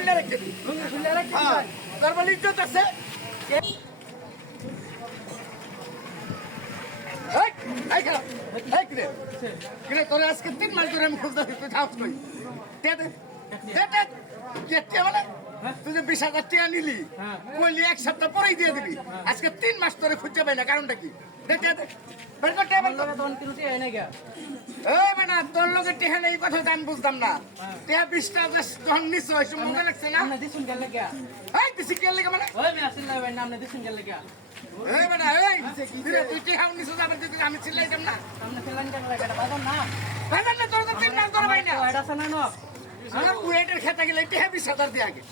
খুলে রেখে দিই। তোর বলে ইজ্জত আছে? তোর আজকে 3 মাস ধরে আমি খুঁজতে তুই সাহস করি তুই যে 20,000 টাকা নিলি বললি 1 সপ্তাহ পরেই দিয়ে দিবি, আজকে 3 মাস ধরে খুঁজে পাই না, কারণটা কি? তোর লোকের টেহা নেই কথা আমি বুঝতাম না। টেহা 20টা যখন নিশ্চয় হয়েছে মনে লাগছে না দিছি কে লেগে মানে তুই টেহা নিশ্চয় যাবে আমি চিল্লাইতাম না তোর 3 মাস ধরে পাই না বুয়েটের খেতে গেলে টেহা 20,000 দিয়ে আগে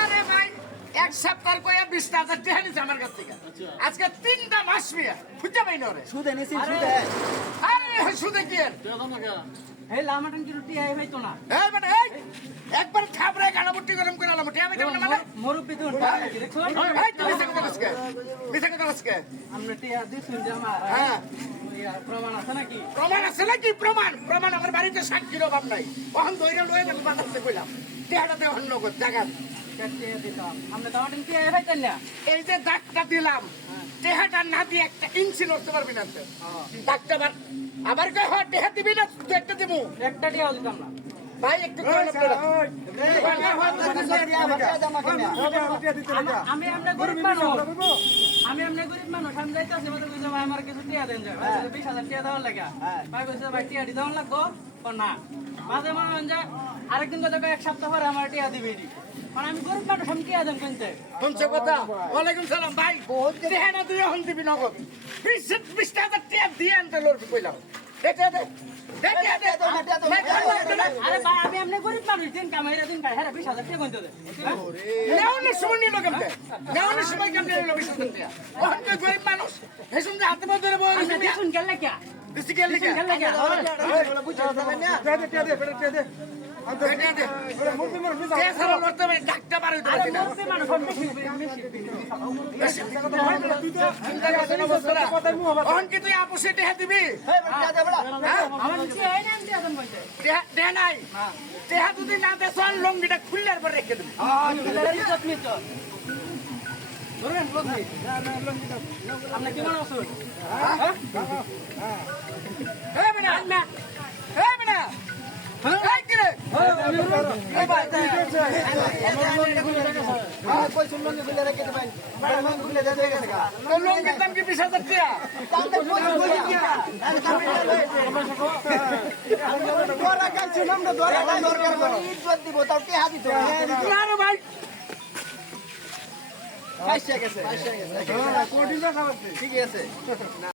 আরে ভাই 1 সপ্তাহ কয়ে 20,000 টাকা নিছে আমার কাছ থেকে। আজকে 3টা মাস মিয়া খুঁজে পাই না রে। সুদে নিছি আরে সুদে কি এর? এই লামাটান কি রুটি আই ভাই তো না। এই মানে এই একবার থাপড়ায় কানামুটি গরম করে আলাম আমি কেমন মানে মরুপি দুন দেখছো এই তুমি থেকে আজকে আমরা টিয়া দিছুন জামা। হ্যাঁ প্রমাণ আছে নাকি? প্রমাণ আছে নাকি? প্রমাণ আমার বাড়িতে সাক্ষীর অভাব নাই। ওখান দইরা লয়ে আমি বাজারতে কইলাম টেহাটাতে অন্য কর জায়গা এই যে দাগটা দিলাম টেহাটা না দিয়ে 1 ইঞ্চি নড়তে পারবি না দাগটা আবার কই হয় টেহা দিবি না তুই একটা দিবো একটা টিয়া দিতাম না ভাই একটু আমি আমরা গরিব মানুষ আমি যাইতেছি আমার কিছু টিয়া দেন যায় 20,000 টিয়া দেওয়ার লাগে ভাই কইছে ভাই টিয়া দেওয়ার লাগবো না মাঝে মাঝে যায় আরেকদিন কথা 1 সপ্তাহ পরে আমার টিয়া দিবি মানে আমি গরিব মানুষ আমি টিয়া দেন কিনতে শুনছো কথা? ওয়ালাইকুম সালাম ভাই টেহা না তুই এখন দিবি নগদ 20,000 টিয়া দিয়ে আনতে লড়বি কইলাম আরে ভাই আমি এমনি গরিব মানুষ দিন কামাইরা দিন খাই হ্যাঁ 20,000 টাকা কইতে দে নেওয়ানোর সময় নিল কেমনে নেওয়ানোর সময় কেমনে নিল 20,000 টাকা ওখান থেকে গরিব মানুষ হেসুন যে হাতে ধরে বল শুন গেল কে দিছি গেল কে ডাক্তার পারে কি তুই আপোষে টেহা দিবি নাই টেহা যদি না দেশ লঙ্গিটা খুললে পর রেখে দিবি আমরা কেমন আছো লঙ্গির দাম কি 20,000 টাকা ভাই ঠিক আছে